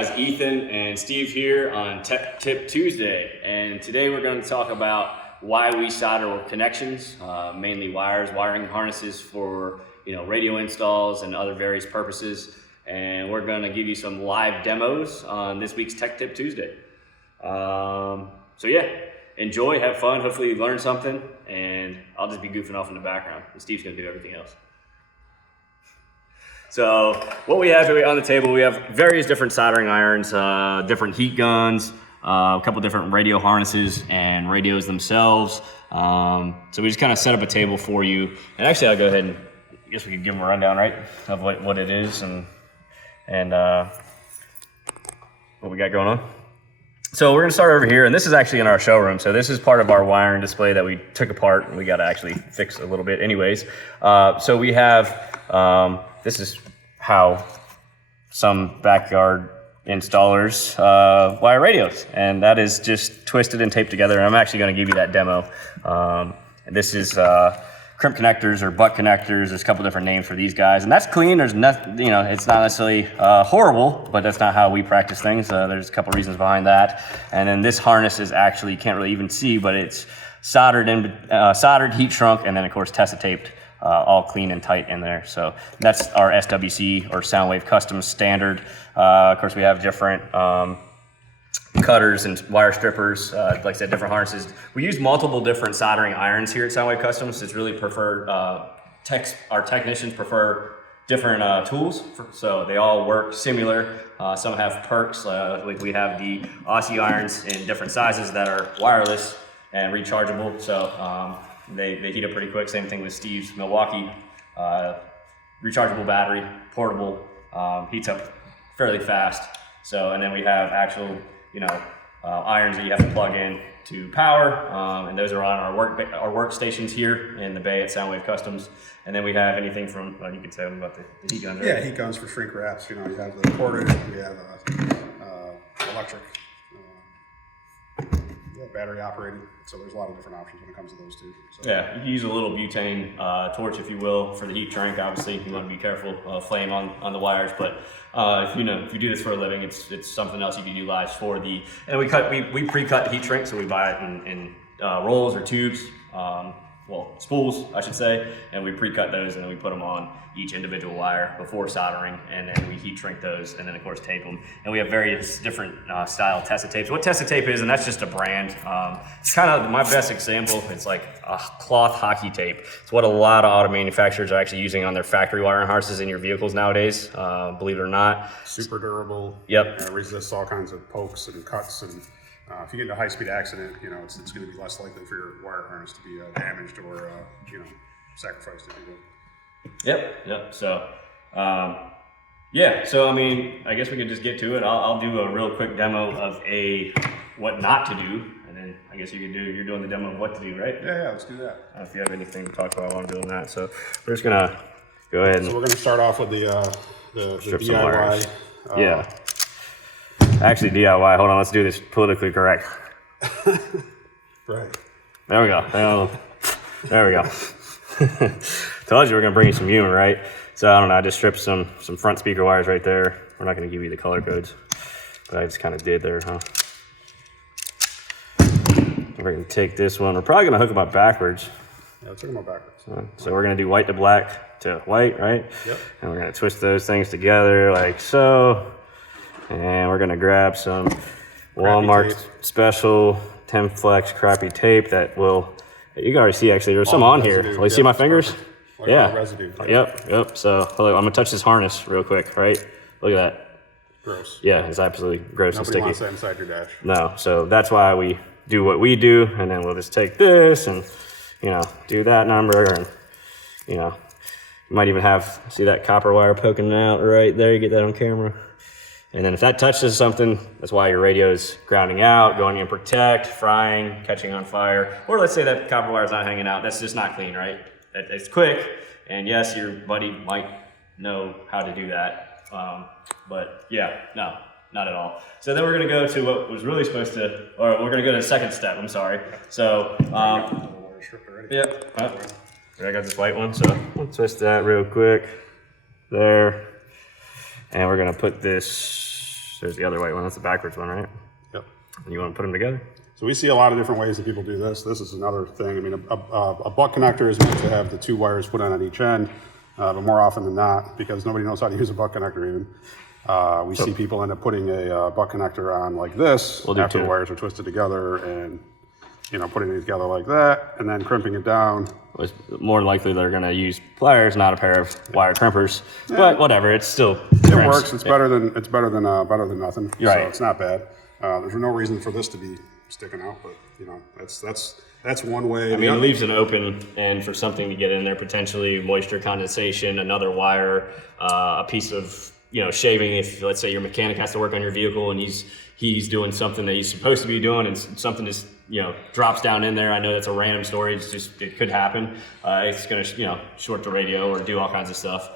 guys, Ethan and Steve here on Tech Tip Tuesday, and today we're going to talk about why we solder connections, mainly wires, wiring harnesses for radio installs and other various purposes. And we're going to give you some live demos on this week's Tech Tip Tuesday. So yeah, enjoy, have fun. Hopefully you learned something, and I'll just be goofing off in the background, and Steve's going to do everything else. So what we have here on the table, we have various different soldering irons, different heat guns, a couple different radio harnesses and radios themselves. So we just kind of set up a table for you. And actually, I'll go ahead and I guess we could give them a rundown, right, of what it is and what we got going on. So we're going to start over here, and this is actually in our showroom. So this is part of our wiring display that we took apart, and we got to actually fix a little bit anyways. So we have, this is how some backyard installers wire radios, and that is just twisted and taped together. And I'm actually going to give you that demo. And this is crimp connectors or butt connectors. There's a couple different names for these guys, and that's clean. There's nothing, it's not necessarily horrible, but that's not how we practice things. There's a couple reasons behind that. And then this harness is actually, you can't really even see, but it's soldered, heat shrunk, and then of course Tessa taped, all clean and tight in there. So that's our SWC or Soundwave Custom standard. Of course, we have different cutters and wire strippers, like I said, different harnesses. We use multiple different soldering irons here at Soundwave Customs. It's really preferred, our technicians prefer different tools, so they all work similar. Some have perks, like we have the Aussie irons in different sizes that are wireless and rechargeable. So they heat up pretty quick. Same thing with Steve's Milwaukee, rechargeable battery, portable, heats up fairly fast. So, and then we have actual, irons that you have to plug in to power, and those are on our workstations here in the bay at Soundwave Customs. And then we have anything from, you can tell them about the heat guns, right? Yeah, heat guns for shrink wraps. You have the ported, we have electric, battery operated. So there's a lot of different options when it comes to those two. So. Yeah, you can use a little butane torch, if you will, for the heat shrink. Obviously, you want to be careful of flame on the wires, but if you do this for a living, it's something else you can utilize for the. And we pre-cut the heat shrink, so we buy it in rolls or tubes, spools, I should say, and we pre-cut those and then we put them on each individual wire before soldering, and then we heat shrink those and then of course tape them. And we have various different style Tessa tapes. What Tessa tape is, and that's just a brand. It's kind of my best example. It's like a cloth hockey tape. It's what a lot of auto manufacturers are actually using on their factory wiring harnesses in your vehicles nowadays, believe it or not. Super durable. Yep. Resists all kinds of pokes and cuts, and if you get in a high-speed accident, it's going to be less likely for your wire harness to be damaged or sacrificed, if you will. Yep. So, so I mean, I guess we can just get to it. I'll do a real quick demo of what not to do, and then I guess you're doing the demo of what to do, right? Yeah, let's do that. If you have anything to talk about while I'm doing that, so we're just gonna go ahead and. So we're gonna start off with the DIY. Yeah. Actually, DIY. Hold on, let's do this politically correct. Right. There we go. There we go. Told you we're gonna bring you some humor, right? So I don't know. I just stripped some front speaker wires right there. We're not gonna give you the color codes, but I just kind of did there, huh? We're gonna take this one. We're probably gonna hook them up backwards. Yeah, let's hook them up backwards. So we're gonna do white to black to white, right? Yep. And we're gonna twist those things together like so. And we're gonna grab some Walmart special 10 flex crappy tape that will. You can already see actually there's some on here. Will you see my fingers? Yeah. Residue. Yep. So I'm gonna touch this harness real quick, right? Look at that. Gross. Yeah, it's absolutely gross and sticky. Nobody wants that inside your dash. No, so that's why we do what we do, and then we'll just take this and do that number, and you might even see that copper wire poking out right there. You get that on camera. And then if that touches something, that's why your radio is grounding out, going in protect, frying, catching on fire. Or let's say that copper wire is not hanging out. That's just not clean, right? It's quick, and yes, your buddy might know how to do that. But yeah, no, not at all. So then we're gonna go to what was really supposed to, or we're gonna go to the second step, I'm sorry. So, yep, I got this white one, so we'll twist that real quick. There. And we're gonna put this Shows the other way one. That's the backwards one, right? Yep. And you want to put them together? So we see a lot of different ways that people do this. This is another thing. I mean, a butt connector is meant to have the 2 wires put on each end, but more often than not, because nobody knows how to use a butt connector even, we see people end up putting a butt connector on like this after the wires are twisted together, and putting it together like that, and then crimping it down. It's more likely they're going to use pliers, not a pair of wire crimpers. Yeah. But whatever, it's still it works. It's better than nothing. You're right. So it's not bad. There's no reason for this to be sticking out, but that's one way. I mean, it leaves it open and for something to get in there, potentially moisture condensation, another wire, a piece of shaving. If let's say your mechanic has to work on your vehicle and he's doing something that he's supposed to be doing, and something just drops down in there. I know that's a random story. It could happen. It's gonna short the radio or do all kinds of stuff.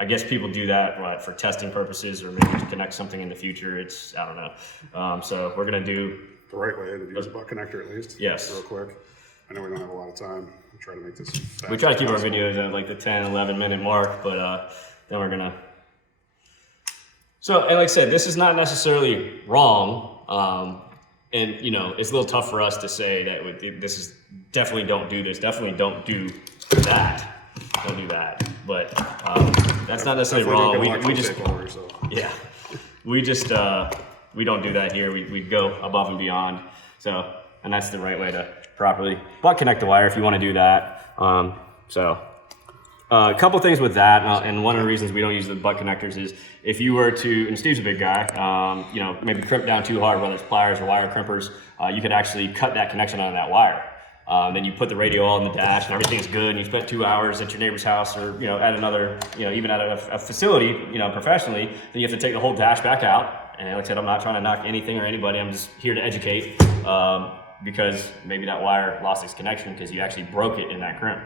I guess people do that for testing purposes or maybe to connect something in the future. I don't know. So we're gonna do the right way to use a butt connector at least. Yes. Real quick. I know we don't have a lot of time. We'll try to make this fast. We try to keep our videos at like the 10, 11 minute mark, but then we're gonna. So, and like I said, this is not necessarily wrong. And it's a little tough for us to say that this is definitely don't do this. Definitely don't do that. Don't do that. But that's not necessarily wrong. We just we don't do that here. We go above and beyond. So, and that's the right way to properly butt connect the wire if you want to do that. A couple things with that, and one of the reasons we don't use the butt connectors is if you were to, and Steve's a big guy, maybe crimp down too hard, whether it's pliers or wire crimpers, you could actually cut that connection on that wire. Then you put the radio all in the dash and everything's good, and you spent 2 hours at your neighbor's house or at another, even at a facility, professionally, then you have to take the whole dash back out. And like I said, I'm not trying to knock anything or anybody. I'm just here to educate because maybe that wire lost its connection because you actually broke it in that crimp.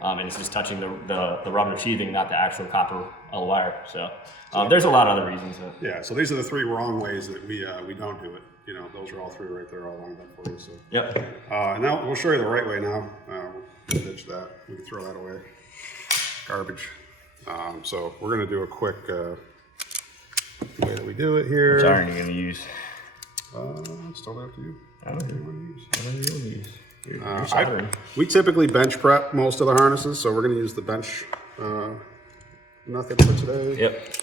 And it's just touching the rubber sheathing, not the actual copper wire. So there's a lot of other reasons. Yeah, so these are the 3 wrong ways that we don't do it. Those are all 3 right there, all lined up for you. So. Yep. And now we'll show you the right way now. We'll ditch that. We can throw that away. Garbage. So we're going to do a quick way that we do it here. Which iron are you going to use? It's totally up to you. I don't know what you use. We typically bench prep most of the harnesses, so we're going to use the bench method for today. Yep.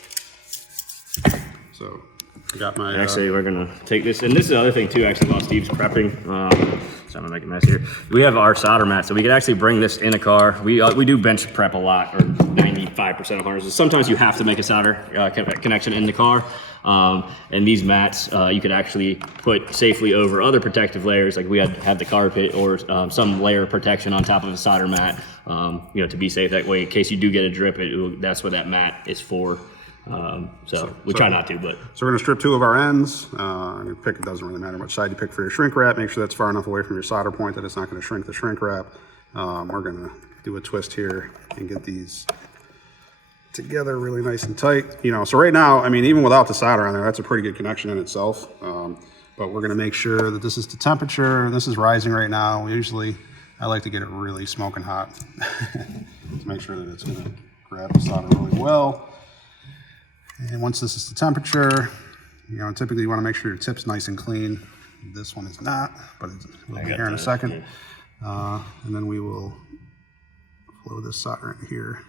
So I got my. Actually, we're going to take this, and this is the other thing too. Actually, while Steve's prepping, so I'm gonna make a mess here. We have our solder mat, so we can actually bring this in a car. We do bench prep a lot, or 95% of harnesses. Sometimes you have to make a solder connection in the car. And these mats you could actually put safely over other protective layers, like we have the carpet or some layer of protection on top of a solder mat, to be safe. That way, in case you do get a drip, that's what that mat is for. So we try not to, but. So we're gonna strip 2 of our ends. It doesn't really matter which side you pick for your shrink wrap. Make sure that's far enough away from your solder point that it's not gonna shrink the shrink wrap. We're gonna do a twist here and get these together really nice and tight. So right now, I mean, even without the solder on there, that's a pretty good connection in itself. But we're gonna make sure that this is the temperature. This is rising right now. I like to get it really smoking hot to make sure that it's gonna grab the solder really well. And once this is the temperature, typically you wanna make sure your tip's nice and clean. This one is not, but we'll be here in a second. And then we will flow this solder in here.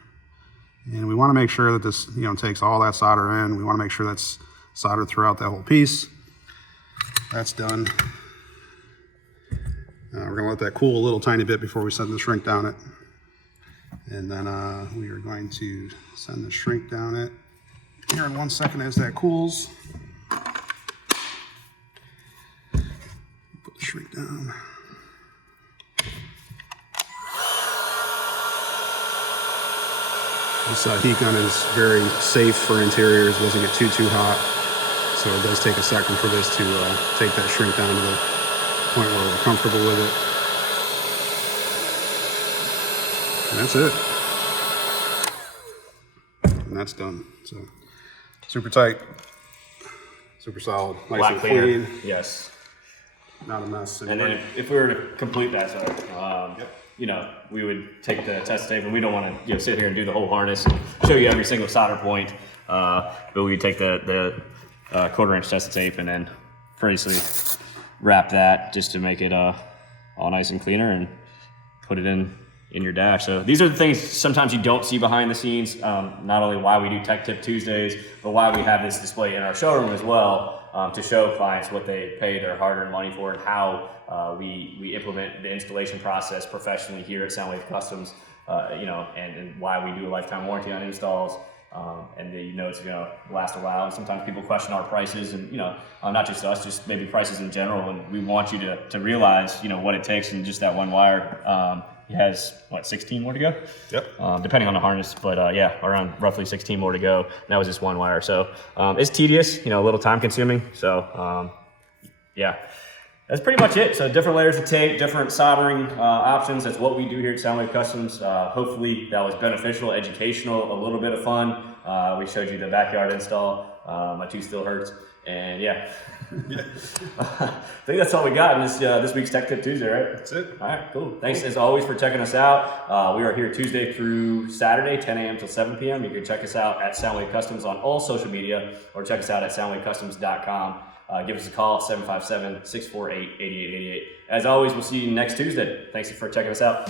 And we want to make sure that this, takes all that solder in. We want to make sure that's soldered throughout that whole piece. That's done. We're going to let that cool a little tiny bit before we send the shrink down it. And then we are going to send the shrink down it here in 1 second as that cools. Put the shrink down. This heat gun is very safe for interiors, doesn't get too hot. So it does take a second for this to take that shrink down to the point where we're comfortable with it. And that's it. And that's done. So super tight, super solid, nice and clean. Yes. not a mess. And then if we were to complete that, you know, we would take the test tape, and we don't want to sit here and do the whole harness and show you every single solder point, but we would take the 1/4 inch test tape and then basically wrap that just to make it all nice and cleaner and put it in your dash. So these are the things sometimes you don't see behind the scenes, not only why we do Tech Tip Tuesdays, but why we have this display in our showroom as well, to show clients what they pay their hard-earned money for and how we implement the installation process professionally here at Soundwave Customs, you know, and why we do a lifetime warranty on installs. And you know it's going to last a while. And sometimes people question our prices, and you know, not just us, just maybe prices in general. And we want you to realize, you know, what it takes in just that one wire. It has 16 more to go. Yep. Depending on the harness, but yeah, around roughly 16 more to go. And that was just one wire. So it's tedious, you know, a little time consuming. So yeah. That's pretty much it. So different layers of tape, different soldering options. That's what we do here at Soundwave Customs. Hopefully that was beneficial, educational, a little bit of fun. We showed you the backyard install. My tooth still hurts. And yeah, I think that's all we got in this week's Tech Tip Tuesday, right? That's it. All right, cool. Thanks as always for checking us out. We are here Tuesday through Saturday, 10 a.m. till 7 p.m. You can check us out at Soundwave Customs on all social media, or check us out at soundwavecustoms.com. Give us a call, 757-648-8888. As always, we'll see you next Tuesday. Thanks for checking us out.